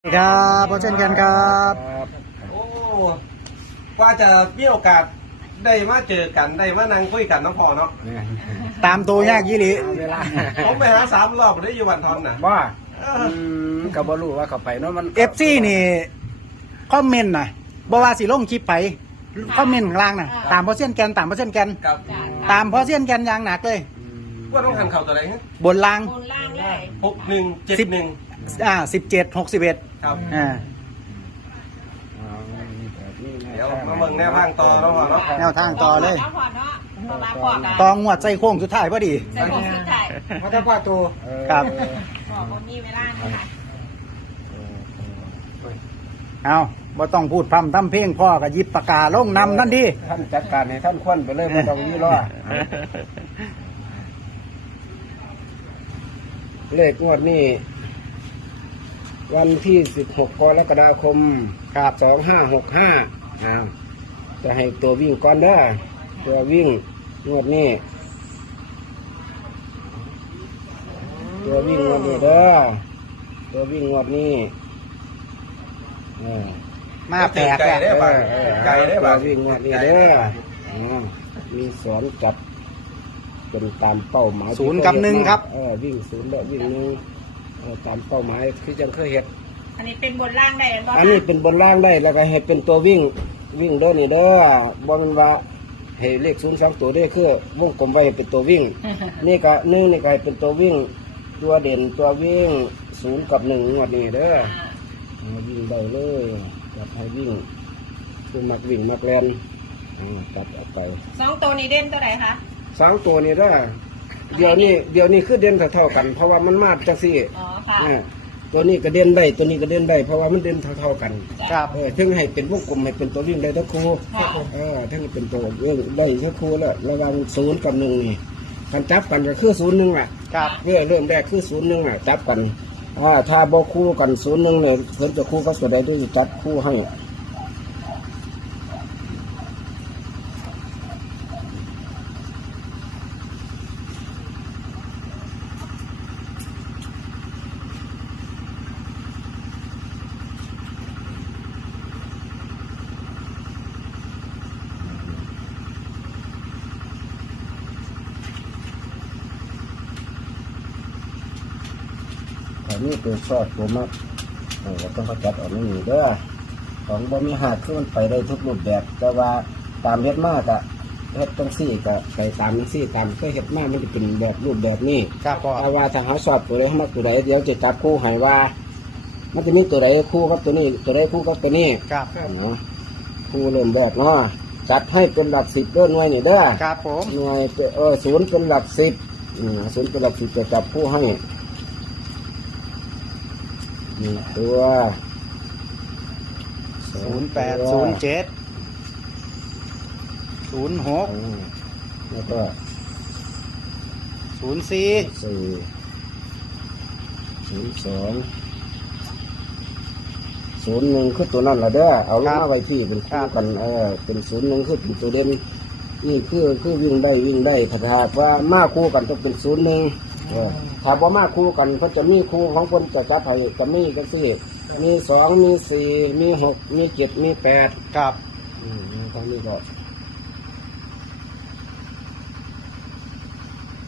สวัสดีครับพ่อเช่นกันครับ โอ้ว่าจะมีโอกาสได้มาเจอกันได้มานั่งคุยกันน้องพอเนาะตามตัวยากยี่หลีเวลาผมไปหาสามรอบได้อยู่วันทอนน่ะว่าเออือมก็บ่รู้ว่าเขาไปเนาะมันเอฟซีนี่คอมเมนต์น่ะบอกว่าสิลงคลิปไปคอมเมนต์ข้างล่างน่ะตามพ่อเช่นกันตามพ่อเช่นกันกับตามพ่อเช่นกันอย่างหนักเลยอืมว่าต้องหันเข่าตัวไหนฮะบนล่างบนล่างได้หกหนึ่งเจ็ดหนึ่ง อ่าสิบเจ็ดหกสิบเอ็ดครับ อ่าอ๋อมีแบบนี้นะเดี๋ยวมาเบิ่งแนวทางต่อน้องพอเนาะแนวทางต่อเลยพอเนาะพอมาพอกันตองงวดใจโค้งสุดท้ายพอดี ใส่ผมสุดท้ายมาถ้าพ่อตัวครับ พอคนมีเวลานี่ค่ะ เอาบ่ต้องพูดพร่ำทำเพลงพ่อก็หยิบปากกาลงนำนั่นดีท่านจัดการให้ท่านควนไปเลยไม่ต้องวี่รอเลขงวดนี้ วันที่ 16 กรกฎาคมครับ2565อ้าวจะให้ตัววิ่งก่อนเด้อตัววิ่งงวดนี้ ตัววิ่งงวดนี้เด้อตัววิ่งงวดนี้เออมาแปลกไก่อะได้บ้างไก่ได้บ้างตัววิ่งงวดนี้เด้ออ๋อมีสอนจับเป็นตามเป้าหมายศูนย์กับหนึ่งครับ เออวิ่งศูนย์และวิ่งหนึ่งเออ ตามเป้าหมายคือจังเคยเห็นอันนี้เป็นบนล่างได้บ่อันนี้เป็นบนล่างได้แล้วก็ให้เป็นตัววิ่งวิ่งเด้อนี่เด้อบอมันว่าให้เลขศูนย์สองตัวได้คือวงกลมไว้ให้เป็นตัววิ่ง นี่ก็หนึ่งนี่ก็ให้เป็นตัววิ่ง ตัวเด่นตัววิ่งศูนย์กับหนึ่งงวดนี้เด้อเอาวิ่งได้เลยจับให้วิ่งคือมักวิ่งมักแลนอ่าตัดออกไปสองตัวนี้เด่นตัวไหนคะสองตัวนี้เด้อ เดี๋ยวนี้เดี๋ยวนี้คือเด่นเท่าๆกัน เพราะว่ามันมาจังซี่อ๋อค่ะ อ่าตัวนี้ก็เด่นได้ตัวนี้ก็เด่นได้เพราะว่ามันเด่นเท่าๆกันครับ เออถึงให้เป็นวงกลมให้เป็นตัววิ่งได้ทั้งคู่ค่ะ เออถึงเป็นตัววิ่งได้ทั้งคู่แล้วระหวังศูนย์กับหนึ่งนี่การจับกันก็คือศูนย์หนึ่งอะ ครับ เพื่อเริ่มแรกคือศูนย์หนึ่งอะจับกันอ่าถ้าบ่คู่กันศูนย์หนึ่งเนี่ยเพิ่นจะคู่ก็จะได้ด้วยจัดคู่ให้ นนี้ตัวชอบตัวมากเออก็ต้องเขาจัดออกมาหนีเด้อของบ่มีหักคือมันไปได้ทุกรูปแบบ แต่ว่าตามเฮ็ดมากอะเฮ็ดจังซี่ก็ไปตามจังซี่ตามเคยเฮ็ดมามันจะเป็นแบบรูปแบบนี้ครับพ่อถ้าว่าถ้าหาชอบตัวใดมาตัวใดเดี๋ยวจะจับคู่ให้ว่า มันจะมีตัวใดคู่กับตัวนี้ ตัวใดคู่กับตัวนี้ครับเนาะคู่เริ่มแรกเนาะจัดให้เป็นหลักสิบเด้อหน่วยนี่เด้อครับผมหน่วยเป็นเออศูนย์เป็นหลักสิบอืมศูนย์เป็นหลักสิบจะจับคู่ให้ หนึ่งตัวสองศูนย์แปดตัวศูนย์เจ็ดศูนย์หกอืมแล้วก็ศูนย์สี่สี่ศูนย์สองศูนย์หนึ่งคือตัวนั่นแหละเด้อเอาลงมาไว้ที่เป็นคู่กันเออเป็นศูนย์หนึ่งคือเป็นตัวเด่นนี่คือคือวิ่งได้วิ่งได้ถ้าหากว่ามาคู่กันต้องเป็นศูนย์หนึ่ง เออถ้าบ่มาคู่กันก็จะมีคู่ของคนจะจับให้จะมีกันสิมีสองมีสี่มีหกมีเจ็ดมีแปดครับอืมตอนนี้ก็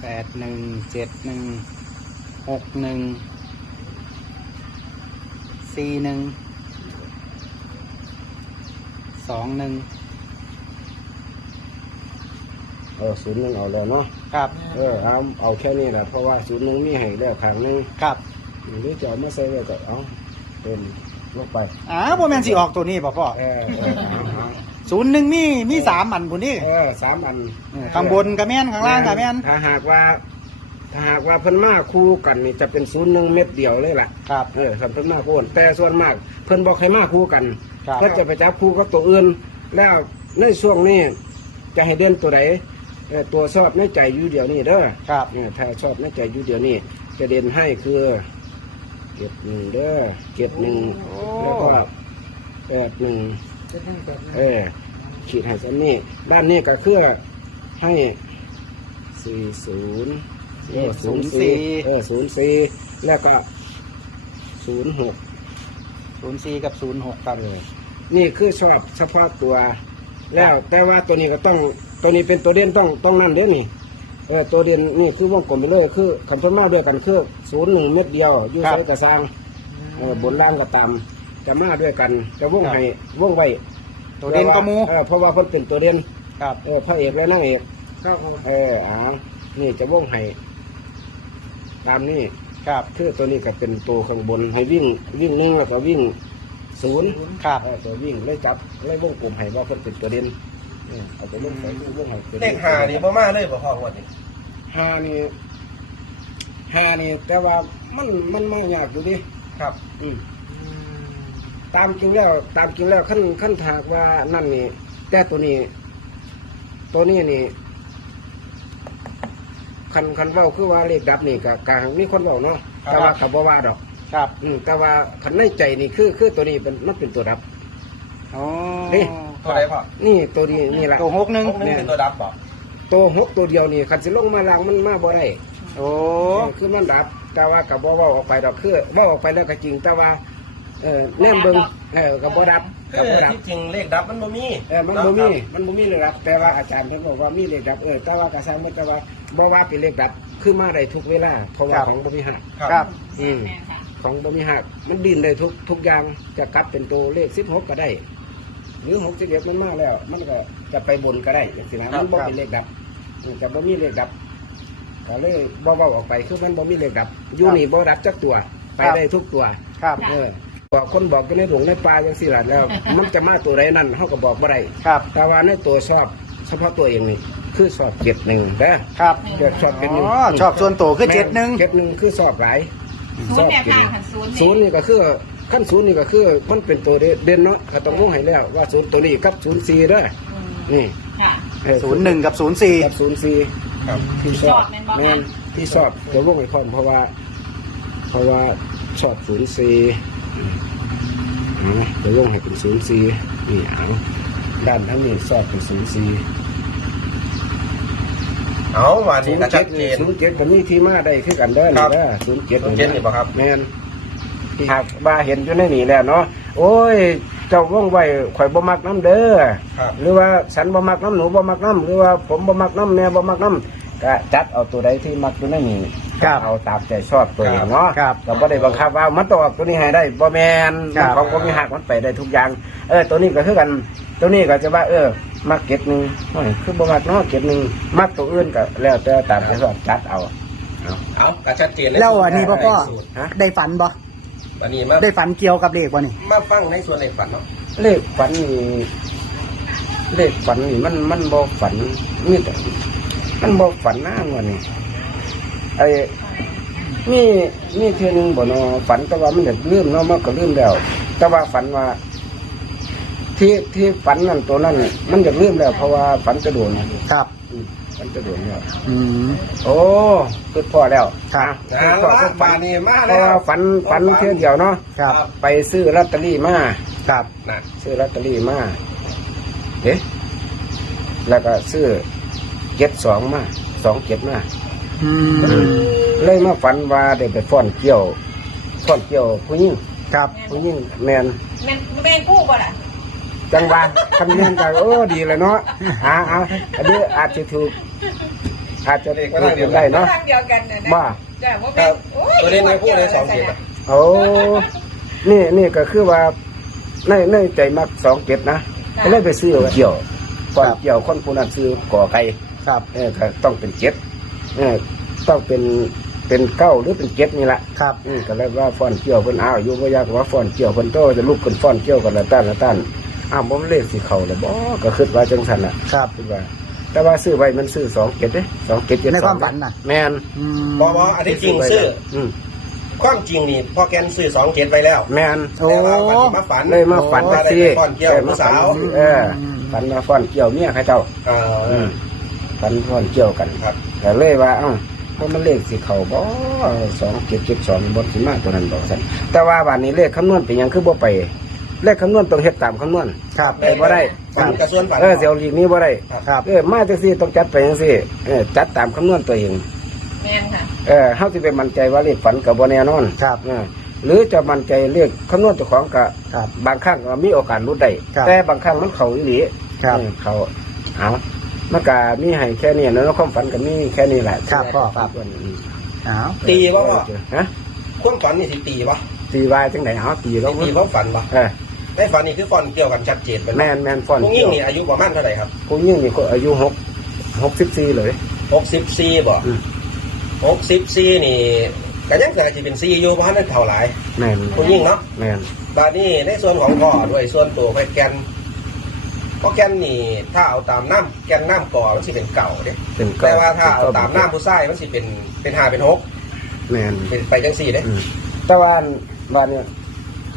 แปดหนึ่งเจ็ดหนึ่งหกหนึ่งสี่หนึ่งสองหนึ่ง เออศูนย์หนึ่งเอาแล้วเนาะครับเออเอาเอาแค่นี้แหละเพราะว่าศูนย์หนึ่งมีให้แล้วครั้งหนึงครับหรือจะเอามาใส่ไว้ก็เอาเป็นลงไปอ่าโมแมนสิออกตัวนี้ป่ะพ่อเออเออเอาเอาศูนย์หนึ่งมีมีสามอันพุ่นนี่เออสามอัน เออข้างบนกับแม่นข้างล่างกับแม่นถ้าหากว่า ถ้าหากว่าเพิ่นมาคู่กันนี่จะเป็นศูนย์หนึ่งเม็ดเดียวเลยล่ะครับ เออคันเพิ่นมาคู่กันแต่ส่วนมาก เพิ่นบอกให้มาคู่กันครับ เพิ่นจะไปจับคู่กับตัวอื่น แล้วในช่วงนี้จะให้เด่นตัวไหน เออตัวชอบในใจอยู่เดียวนี่เด้อครับ เนี่ยถ้าชอบในใจอยู่เดียวนี่จะเด่นให้คือเก็บหนึ่งเด้อเก็บหนึ่งแล้วก็แปดหนึ่งเออขีดให้ฉันนี่บ้านนี้ก็คือให้สี่ศูนย์เออศูนย์สี่เออศูนย์สี่แล้วก็ศูนย์หก ศูนย์สี่กับศูนย์หกครับเออนี่คือชอบเฉพาะตัว แล้วแต่ว่าตัวนี้ก็ต้อง ตัวนี้เป็นตัวเด่นต้องต้องนั่นเด้อนี่เออตัวเด่นนี่คือวงกลมไปเลยคือขันชนมาด้วยกันคือศูนย์หนึ่งเม็ดเดียวอยู่ครับ ใส่กระซังเออบนล่างก็ตามจะมาด้วยกันจะวงครับให้วงไว้ตัวเด่นก็หมู เออเพราะว่าเพิ่นเป็นตัวเด่นครับ เออพระเอกและนางเอก ครับเอออ๋อนี่จะวงให้ตามนี่ครับ คือตัวนี้ก็เป็นตัวข้างบนให้วิ่งวิ่งหนึ่งแล้วก็วิ่งศูนย์ครับ เออตัววิ่งเลยจับเลยวงกลมให้ว่าเพิ่นเป็นตัวเด่น เออเอาไปลงใส่ลูกวงให้ตัวเลด่ขหานี่บ่มาเลยบ่พ่อวันนี้ห้านี่ห้านี่แต่ว่ามันมันมายากอยู่ดิครับ อืมตามจริงแล้ว ตามจริงแล้วขั้นขั้นถากว่านั่นนี่แต่ตัวนี้ ตัวนี้นี่คันคันเว้าคือว่าเลขดับนี่กับกลางมีคนเว้าเนาะแต่ว่ากับบ่ว่าดอกครับอืมแต่ว่าคันในใจนี่คือคือตัวนี้เป็นมันเป็นตัวดับ อ๋อนี่ ตัวไหนพ่อนี่ตัวนี้นี่แหละตัวหกหนึ่งพวกนึงเป็นตัวดับบ่ตัวหกตัวเดียวนี่คันสิลงมาล่างมันมาบ่ได้โอ้คือมันดับ แต่ว่ากับบ่เว้าออกไปดอกคือเว้าออกไปแล้วก็จริงแต่ว่าเออแนมเบิ่งเออกับบ่ดับคืกับอบ่ดับที่จริงเลขดับมันบ่มีเออมันบ่มีมันบ่มีเลยดับ แต่ว่าอาจารย์เพิ่นบอกว่ามีเลขดับเออแต่ว่ากระซังมันแต่ว่าบ่ว่าเป็นเลขดับคือมาได้ทุกเวลาเพราะว่าของบ่มีหักครับ อืมแม่ค่ะของบ่มีหักมันดินได้ทุกทุกอย่างจะกลับเป็นตัวเลข16ก็ได้ หรือ61มันมาแล้ว มันก็จะไปบนก็ได้จังซี่นะมันบ่เป็นเลขดับอืมแต่บ่มีเลขดับก็เลยบ่เว้าออกไปคือมันบ่มีเลขดับอยู่นี่บ่ดับจักตัว ไปได้ทุกตัวครับเออบอกคนบอกอยู่ในหงในป่าจังซี่ล่ะแล้ว มันจะมาตัวใดนั่นเฮาก็บอกบ่ได้ครับแต่ว่าในตัวชอบเฉพาะตัวเองนี่คือชอบเจ็ดหนึ่งนะครับเกิดชอบเป็นหนึ่งอ๋อชอบส่วนตัวคือเจ็ดหนึ่งเจ็ดหนึ่งคือชอบหลายศูชนอบย์เนี่ยเป็นค่ะขันศูนย์ศูนย์นี่ก็คือ ขั้นศูนย์นี่ก็คือมันเป็นตัวเด่นเนาะก็ต้องวงให้แล้วว่าศูนย์ตัวนี้กับศูนย์สี่เด้ออืมนี่ค่ะเออศูนย์หนึ่งกับศูนย์สี่ กับศูนย์สี่ครับที่ชอบชอบแม่นบ่แม่นที่ชอบจะวงให้พร้อมเพราะว่า เพราะว่าชอบศูนย์สี่อืมจะวงให้เป็นศูนย์สี่นี่เอาด้านทั้งนี้ชอบเป็นศูนย์สี่ เอาวันศูนี้นก็ย์ชัเจ็ดดเจนศูนย์เจ็ดก็มีที่มาได้คือกันเด้อครันี่บเด้อศูนย์เจ็ดศูนย์เจ็ดนี่บ่ครับ แม่น หากว่าเห็นอยู่ในนี่แล้วเนาะโอ้ย เจ้าว่องไว้ข่อยบ่มักน้ำเด้อครับ หรือว่าฉันบ่มักน้ำหนูบ่มักน้ำหรือว่าผมบ่มักน้ำแม่บ่มักน้ำก็จัดเอาตัวใดที่มักอยู่ในนี่ครับเอาตามใจชอบตัวเองเนาะครับเราบ่ได้บังคับว่ามันต้องออกตัวนี้ให้ได้บ่แม่นครับ ของบ่มีหักมันไปได้ทุกอย่างเออตัวนี้ก็คือกัน ตัวนี้ก็จะว่า เออ มักเก็บหนึงโอ้ยคือบ่มักเนาะเก็บหนึงมักตัวอื่นก็แล้วแต่ตามใจชอบจัดเอา เอาก็ชัดเจนแล้วอันนี้พ่อพ่อฮะ ได้ฝันบ่ อันนี้มาได้ฝันเกี่ยวกับเลขบ่นี่มาฟังในส่วนในฝันเนาะเลขฝันนี่เลขฝันนี่มันมันบ่ฝันมีแต่มันบ่ฝันหน้าเงินนี่ไอ้มีมีเทื่อหนึงบ่เนาะฝันแต่ว่ามันเด็ลืมเนาะมันก็ลืมแล้ว แต่ว่าฝันว่า ที่ที่ฝันนั่นตัวนั้นน่ะมันจะลืมแล้วเพราะว่าฝันจะโดนครับอื มฝันจะโดนแล้วอืม โอ้คือพอแล้วครับอะเอาคือพอละคือฝัมานนี่มาเพแล้ราะว่าวฝันฝันเทื่อเดียวเนาะครับ ไปซื้อลอตเตอรี่มาครับ นะซื้อลอตเตอรี่มาเอ๊ะแล้วก็ซื้อเจ็ดสองมาสองเจ็ดมา อืม เลยมาฝันว่าได้ไปฟ้อนเกี่ยวฟ้อนเกี่ยวผู้หญิงครับ ผู้หญิงแมนแม่นแม่นกู้บ่ล่ะจังหวะคำเนียนกันโอ้ดีเลยเนาะอ่าอ่าอันนี้อาจจะถูก อาจจะถูกกันได้เนาะทางเดียวกันน่ะนะว่าจ้ะว่าเป็นโอ้ยตัวเด่นในพูดเลยสองเจ็ดอะโอ้นี่นี่ก็คือว่าในในใจมักสองเจ็ดนะก็เลยไปซื้อเกี่ยวฟ้อนเกี่ยวคนผู้นั้นซื้อก่อไก่ครับเออก็ต้องเป็นเจ็ดเออต้องเป็นเป็นเก้าหรือเป็นเจ็ดนี่แหละครับอืมก็เลยว่าฟ้อนเกี่ยวเพิ่นอ้าวอยู่บ่ยากว่าฟ้อนเกี่ยวเพิ่นโตจะลุกขึ้นฟ้อนเกี่ยวกันละต้านละต้านอ้าวบ่มันเลขสิเข้าแล้วบ่ก็คิดว่าจังซั่นน่ะครับคิดว่า แต่ว่าซื้อไว้มันซื้อ2 7เด้2 7 7ในความฝันน่ะ แม่นอืมบอบออันนี้จริงซื้ออืมความจริงนี่พ่อแกนซื้อสองเจ็ดไปแล้วแม่นโอ้ แต่ว่าวันที่มาฝันเลยมาฝันว่าว่าได้สิไปฟ้อนเกี่ยวออมาผู้ฝัสานวเออฝันว่าฟ้อนเกี่ยวเมียเขาเจ้า เอ่ออืมฝันฟ้อนเกี่ยวกันครับก็เลยว่าเอ้าเพราะมันเลขสิเข้าบ่สองเจ็ดเจ็ดสองบนสิมาตัวนั้นบอกซั่นแต่ว่าวันนี้เลขคำนวณเป็นหยังคือบ่ไป เลขคำนวณต้องเฮ็ดตามคำนวณครับ ไปบ่ได้ฝันกระส่วนฝัน เออเสียวลีกนี้บ่ได้ครับ เออมาจังซี่ต้องจัดไปจังซี่เออจัดตามคำนวณตัวเอง แม่นค่ะ เออเฮาสิไปมั่นใจว่าเลขฝันก็บ่แน่นอนครับเออหรือจะมั่นใจเลขคำนวณเจ้าของก็ครับบางครั้งก็มีโอกาสรุดได้ครับแต่บางครั้งมันเข้าอีหลีครับ เออเขาเอามันก็มีให้แค่นี้นะแล้วความฝันก็มีแค่นี้แหละครับพ่อครับอืมอ้าวตีว่าว่าฮะความฝันนี่สิตีวะตีวายจังไหนเอาตีแล้วตีความฝันวะ เออ ในฝันนี่คือฝันเกี่ยวกันชัดเจนเป็นแมนแมนฟอนผู้หญิงนี่อายุประมาณเท่าไหร่ครับผู้ยิ่งนี่ก็อายุหกหกสิบสี่เลยหกสิบสี่บ่อืมหกสิบสี่นี่ก็ยังแต่จะเป็นซีอยู่เพราะนั่นเท่าไหร่แมนผู้หญิงเนาะแมนบาดนี้ในส่วนของพ่อด้วยส่วนตัวพ่อแกนพ่อแกนนี่ถ้าเอาตามน้ำแกนน้ำก่อมันสิเป็นเก่าเด้เป็นเก้แต่ว่าถ้าเอาตามน้ำผู้ชายมันสิเป็นเป็นห้าเป็นหกแมนเป็นไปจังสี่เด้อืมแต่ว่าบ้านเนี่ย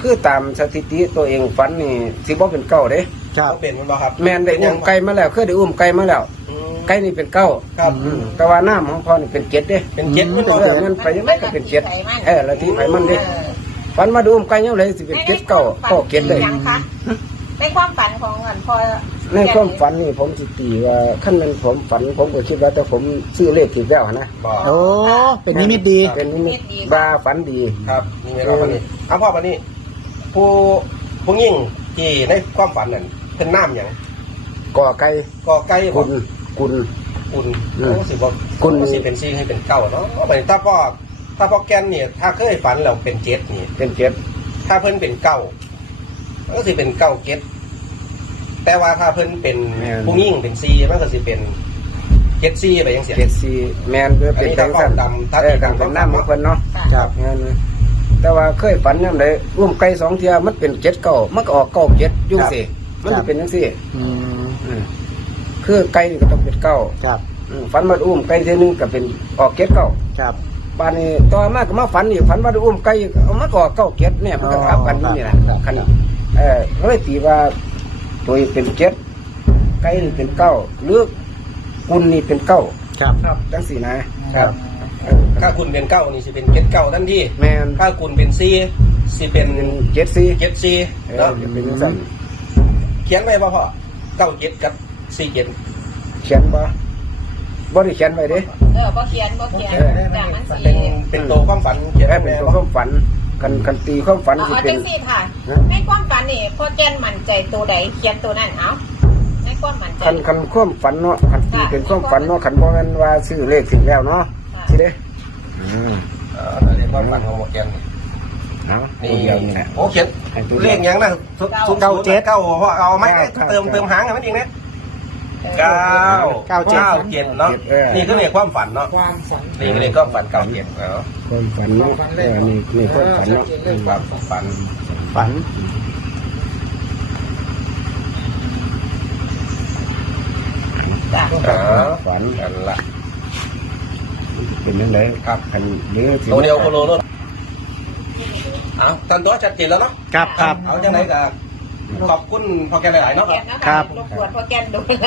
คือตามสถิติตัวเองฝันนี่สิบ่เป็นเก้าเด้ครับ ต้องเป็นมันบ่ครับแมนได้อุ้มไก่มาแล้วเคยได้อุ้มไก่มาแล้วอืมไก่นี่เป็นเก้าครับ อืมแต่ว่าน้ำของพ่อนี่เป็นเจ็ดเด้เป็นเจ็ดมันเอบ่อมันไปยังไงก็เป็นเจ็ดเออละที่ไผมันเด้ฝันมาดูอุ้มไก่ยังเลยสิเป็นเจ็ดเก้าเก้าเจ็ดเลยยังคะในความฝันของเงินพอในความฝันนี่ผมสิตีว่าขั้นเป็นผมฝัน ผมก็คิดว่าแต่ผมซื้อเลขผิดแล้วนะบ่โอ้ เป็นนิมิตดี เป็นนิมิตบาฝันดี ครับนี่ไม่รอวันนี้เอาพ่อวันนี้ ผู้ผู้ยิ่งที่ในความฝันนั่นเป็นน้ำหยังก่อไก่ก็ใกล้กุลกุลกุลอืมโอ้สิบอกกุลก็สิเป็นซีให้เป็นเก้าเนาะเอาไปถ้าพ่อถ้าพ่อแกนเนี่ยถ้าเคยฝันแล้วเป็นเจ็ดนี่ เป็นเจ็ดถ้าเพิ่นเป็นเก้าก็สิเป็นเก้าเจ็ดแต่ว่าถ้าเพิ่นเป็นผู้ยิ่งเป็นซีมันก็สิเป็นเจ็ดซีไปยังเสีย เจ็ดสี่แมนเพื่อเป็นอันนี้จังสั้นถ้าความดำถ้าเออที่กันดำเป็นน้ำของคนเนาะครับงานนะ แต่ว่าเคยฝันยังไงร่วมไก่สองเทียมันเป็นเจ็ดเก้ามันก็ออกเก้าเจ็ดยุ่งสิมันจะเป็นจังสี่อืมอืมคือไก่นี่ก็ต้องเป็นเก้าครับอืมฝันมาอุ้มไก่เทียหนึงก็เป็นออกเจ็ดเก้าครับบ้านนี้ต่อมาก็มาฝันอีกฝันว่าได้อุ้มไก่อีกเอามาก็ออกเก้าเจ็ดเนี่ยมันก็ทับกันอยู่นี่แหละครับคันเออก็เลยตีว่าตัวนี้เป็นเจ็ดไก่นี่เป็นเก้าหรือกุลนี่เป็นเก้าครับครับจังสี่นะครับเออ ถ้าคุณเป็นเก้านี่สิเป็นเจ็ดเก้าทันทีแมนถ้าคุณเป็นซีสิเป็นเป็นเจ็ดสี่เจ็ดซีเออเนาะจะเป็นจังซั่นเขียนไว้ป่ะพ่อเก้าเจ็ดกับซีเจ็ดเขียนบ่บ่ได้เขียนไว้เด้ เออบ่เขียนบ่เขียนจากมันสีเป็นเป็นตัวความฝันเขียนแค่ไว้เป็นแม่ตัวบ่ ความฝันกันกันตีความฝันเอาสิเอาเป็จันงซี่ค่ะฮะ ในความฝันนี่พ่อแกนมั่นใจตัวใดเขียนตัวนั้นเอาในความมั่นใจ คันคันความฝันเนาะคันตีค่ะเป็นความฝันเนาะคันบ่แม่นว่าซื้อเลขถึงแล้วเนาะค่ะสิ เด้อืมเออแต่เรียนความฝันของหมวกแกนเอานี่ตัวเดียวนี่แหละ โอ้เขียนให้ตัวเดียวเลขยังนะทุกทุกเก้าเจ็ด เก้าเพราะเอาไหมเก้าเก้าเติมเติมหางกันไม่จริงนะเออเก้าเก้าเจ็ด เจ็ดเนาะเออ นี่คือเลขความฝันเนาะความฝันนี่คือเลขความฝันเก้าเจ็ดเนาะความฝันเนาะเออนี่นี่ความฝันเนาะเลขความฝันฝัน จ้ะอ๋อฝันอันละ เป็นจังไดครับ คันหรือสิตัวเดียวโคโลโลดเอาตันตัวชัดเจนแล้วเนาะครับครับเอาจังไรกับขอบคุณพอแกนหลายๆเนาะแกนนะครัคะบรบกวนพ่อแกนดูแล